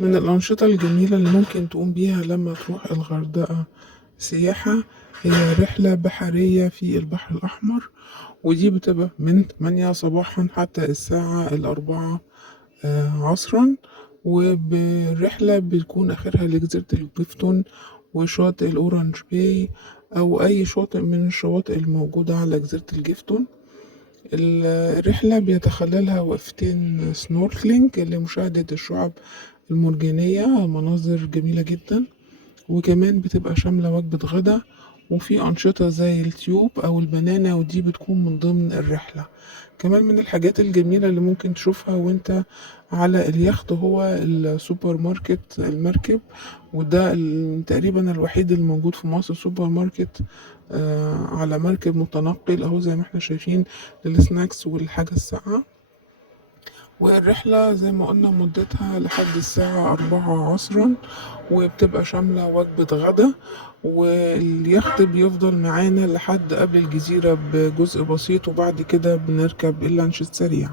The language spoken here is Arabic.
من الأنشطة الجميلة اللي ممكن تقوم بيها لما تروح الغردقة سياحة هي رحلة بحرية في البحر الأحمر، ودي بتبقى من 8 صباحا حتى الساعة 4 عصرا. وبالرحلة بتكون آخرها لجزيرة الجفتون وشاطئ الأورانج باي أو أي شاطئ من الشواطئ الموجودة على جزيرة الجفتون. الرحلة بيتخللها وقفتين سنوركلينج لمشاهدة الشعاب المرجانية، مناظر جميلة جدا. وكمان بتبقى شاملة وجبة غدا، وفي أنشطة زي التيوب أو البنانة، ودي بتكون من ضمن الرحلة. كمان من الحاجات الجميلة اللي ممكن تشوفها وانت على اليخت هو السوبر ماركت المركب، وده تقريبا الوحيد الموجود في مصر، سوبر ماركت على مركب متنقل اهو زي ما احنا شايفين للسناكس والحاجة الساقعة. والرحلة زي ما قلنا مدتها لحد الساعة 4 عصرا، وبتبقى شاملة وجبة غدا. واليخت بيفضل معانا لحد قبل الجزيرة بجزء بسيط، وبعد كده بنركب اللانش السريع.